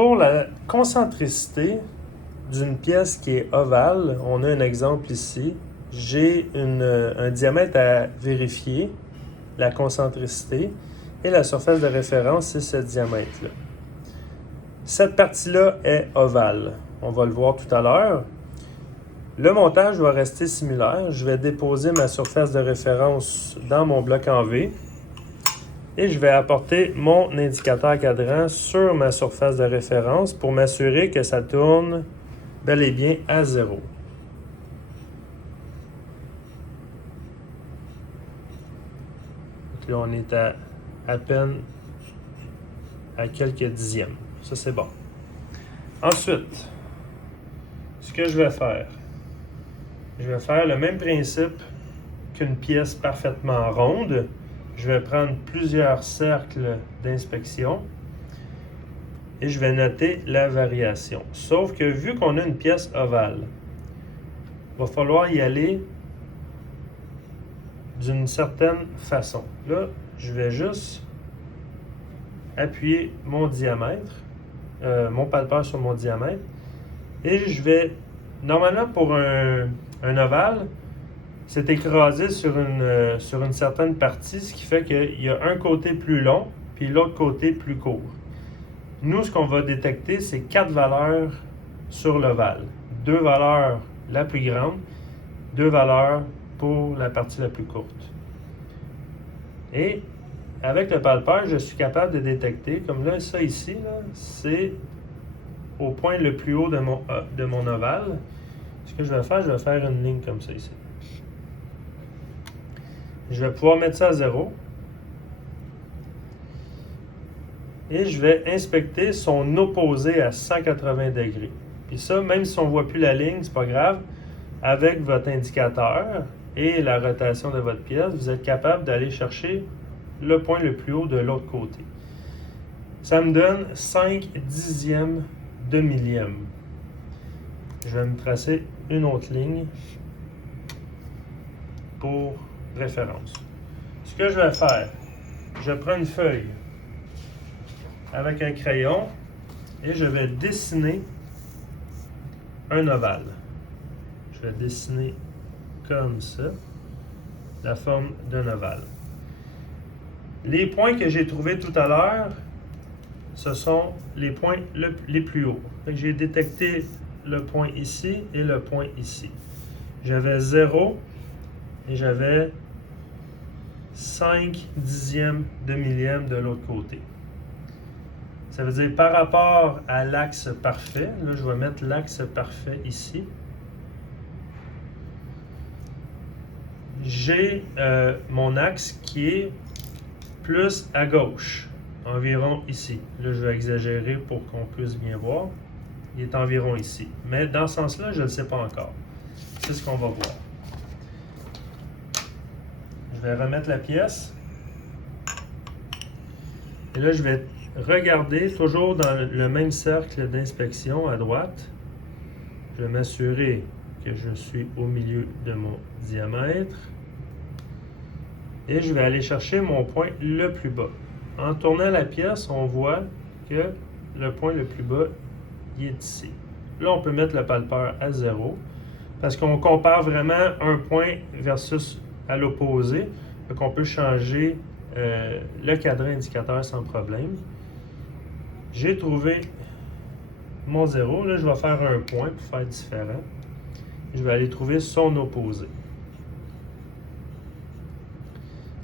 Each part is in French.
pour la concentricité d'une pièce qui est ovale, on a un exemple ici. J'ai un diamètre à vérifier, la concentricité, et la surface de référence, c'est ce diamètre-là. Cette partie-là est ovale. On va le voir tout à l'heure. Le montage va rester similaire. Je vais déposer ma surface de référence dans mon bloc en V et je vais apporter mon indicateur cadran sur ma surface de référence pour m'assurer que ça tourne bel et bien à 0. Donc là, on est à peine à quelques dixièmes. Ça, c'est bon. Ensuite, ce que je vais faire le même principe qu'une pièce parfaitement ronde. Je vais prendre plusieurs cercles d'inspection et je vais noter la variation. Sauf que vu qu'on a une pièce ovale, il va falloir y aller d'une certaine façon. Là, je vais juste appuyer mon diamètre, mon palpeur sur mon diamètre, et je vais, normalement pour un ovale, c'est écrasé sur une certaine partie, ce qui fait qu'il y a un côté plus long, puis l'autre côté plus court. Nous, ce qu'on va détecter, c'est 4 valeurs sur l'ovale. 2 valeurs la plus grande, 2 valeurs pour la partie la plus courte. Et avec le palpeur, je suis capable de détecter, comme là, ça ici, c'est au point le plus haut de mon ovale. Ce que je vais faire une ligne comme ça ici. Je vais pouvoir mettre ça à 0. Et je vais inspecter son opposé à 180 degrés. Puis ça, même si on ne voit plus la ligne, c'est pas grave. Avec votre indicateur et la rotation de votre pièce, vous êtes capable d'aller chercher le point le plus haut de l'autre côté. Ça me donne 5 dixièmes de millième. Je vais me tracer une autre ligne pour référence. Ce que je vais faire, je prends une feuille avec un crayon et je vais dessiner un ovale. Je vais dessiner comme ça la forme d'un ovale. Les points que j'ai trouvés tout à l'heure, ce sont les points les plus hauts. J'ai détecté le point ici et le point ici. J'avais 0 et j'avais 5 dixièmes de millième de l'autre côté. Ça veut dire par rapport à l'axe parfait, là je vais mettre l'axe parfait ici. J'ai mon axe qui est plus à gauche, environ ici. Là je vais exagérer pour qu'on puisse bien voir. Il est environ ici. Mais dans ce sens-là, je ne le sais pas encore. C'est ce qu'on va voir. Je vais remettre la pièce. Et là, je vais regarder toujours dans le même cercle d'inspection à droite. Je vais m'assurer que je suis au milieu de mon diamètre. Et je vais aller chercher mon point le plus bas. En tournant la pièce, on voit que le point le plus bas, il est ici. Là, on peut mettre le palpeur à 0 parce qu'on compare vraiment un point versus à l'opposé. Donc, on peut changer le cadran indicateur sans problème. J'ai trouvé mon 0. Là, je vais faire un point pour faire différent. Je vais aller trouver son opposé.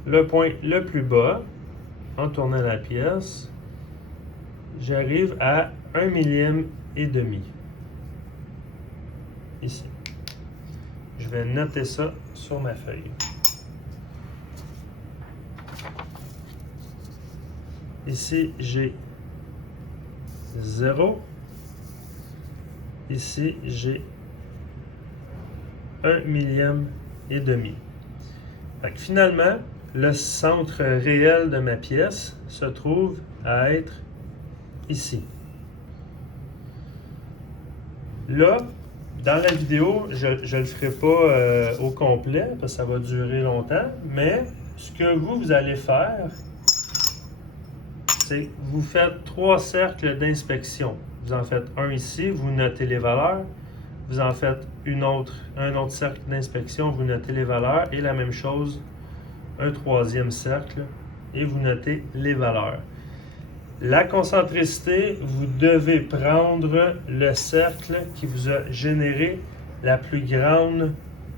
Le point le plus bas, en tournant la pièce, j'arrive à 1 millième et demi. Ici. Je vais noter ça sur ma feuille. Ici, j'ai 0. Ici, j'ai 1 millième et demi. Fait que finalement, le centre réel de ma pièce se trouve à être ici. Là, dans la vidéo, je ne le ferai pas au complet parce que ça va durer longtemps, mais ce que vous allez faire, c'est que vous faites 3 cercles d'inspection. Vous en faites un ici, vous notez les valeurs. Vous en faites un autre cercle d'inspection, vous notez les valeurs. Et la même chose, un 3e cercle, et vous notez les valeurs. La concentricité, vous devez prendre le cercle qui vous a généré la plus grande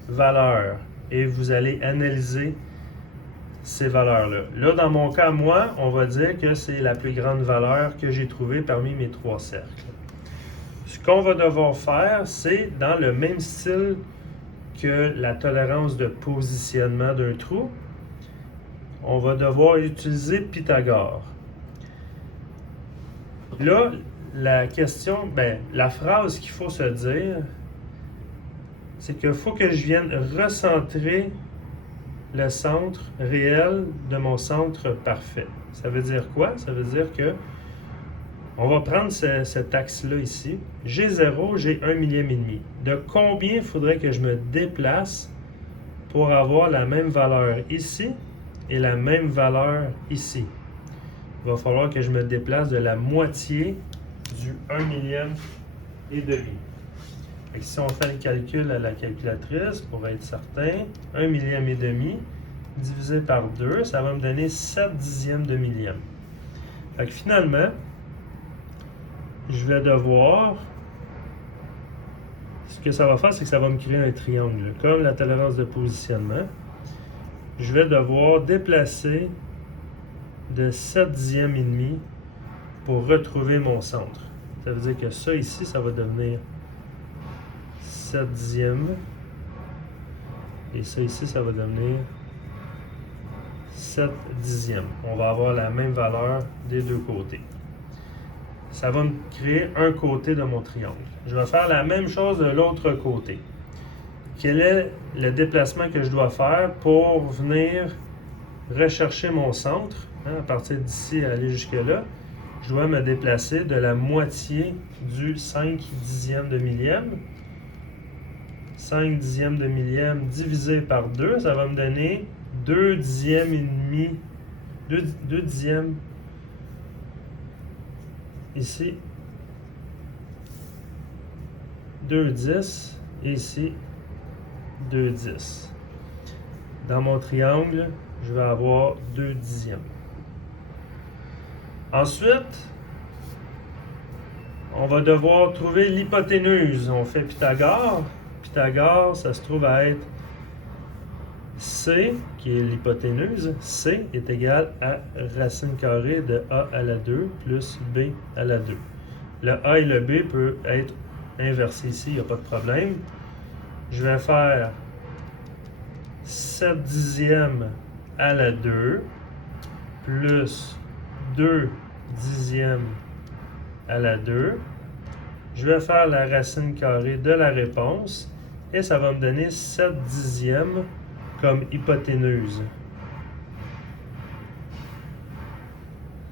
valeur. Et vous allez analyser ces valeurs-là. Là, dans mon cas, moi, on va dire que c'est la plus grande valeur que j'ai trouvée parmi mes 3 cercles. Ce qu'on va devoir faire, c'est dans le même style que la tolérance de positionnement d'un trou, on va devoir utiliser Pythagore. Là, la question, la phrase qu'il faut se dire, c'est qu'il faut que je vienne recentrer le centre réel de mon centre parfait. Ça veut dire quoi? Ça veut dire que on va prendre cet axe-là ici. G0, j'ai 1 millième et demi. De combien il faudrait que je me déplace pour avoir la même valeur ici et la même valeur ici? Il va falloir que je me déplace de la moitié du 1 millième et demi. Et si on fait le calcul à la calculatrice, pour être certain, 1 millième et demi divisé par 2, ça va me donner 7 dixièmes de millième. Fait que finalement, je vais devoir... Ce que ça va faire, c'est que ça va me créer un triangle. Comme la tolérance de positionnement, je vais devoir déplacer de 7 dixièmes et demi pour retrouver mon centre. Ça veut dire que ça ici, ça va devenir 7 dixièmes. Et ça ici, ça va devenir 7 dixièmes. On va avoir la même valeur des deux côtés. Ça va me créer un côté de mon triangle. Je vais faire la même chose de l'autre côté. Quel est le déplacement que je dois faire pour venir rechercher mon centre? À partir d'ici à aller jusque-là, je dois me déplacer de la moitié du 5 dixième de millième. 5 dixièmes de millième divisé par 2, ça va me donner 2 dixièmes et demi, 2 dixièmes ici, 2,10 et ici 2,10. Dans mon triangle, je vais avoir 2 dixièmes. Ensuite, on va devoir trouver l'hypoténuse. On fait Pythagore. Pythagore, ça se trouve à être C, qui est l'hypoténuse. C est égal à racine carrée de A à la 2 plus B à la 2. Le A et le B peuvent être inversés ici, il n'y a pas de problème. Je vais faire 7 dixièmes à la 2 plus 2 dixièmes à la 2. Je vais faire la racine carrée de la réponse et ça va me donner 7 dixièmes comme hypoténuse.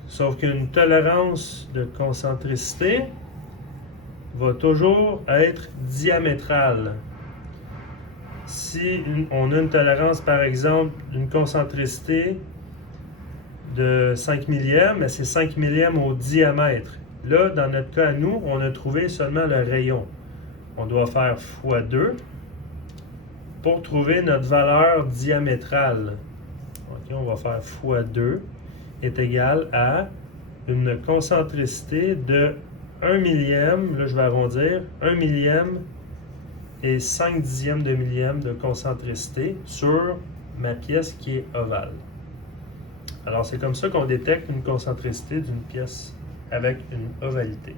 Sauf qu'une tolérance de concentricité va toujours être diamétrale. Si on a une tolérance, par exemple, d'une concentricité de 5 millièmes, c'est 5 millièmes au diamètre. Là, dans notre cas à nous, on a trouvé seulement le rayon. On doit faire x2 pour trouver notre valeur diamétrale. Okay, on va faire x2 est égal à une concentricité de 1 millième, là je vais arrondir, 1 millième et 5 dixièmes de millième de concentricité sur ma pièce qui est ovale. Alors c'est comme ça qu'on détecte une concentricité d'une pièce avec une ovalité.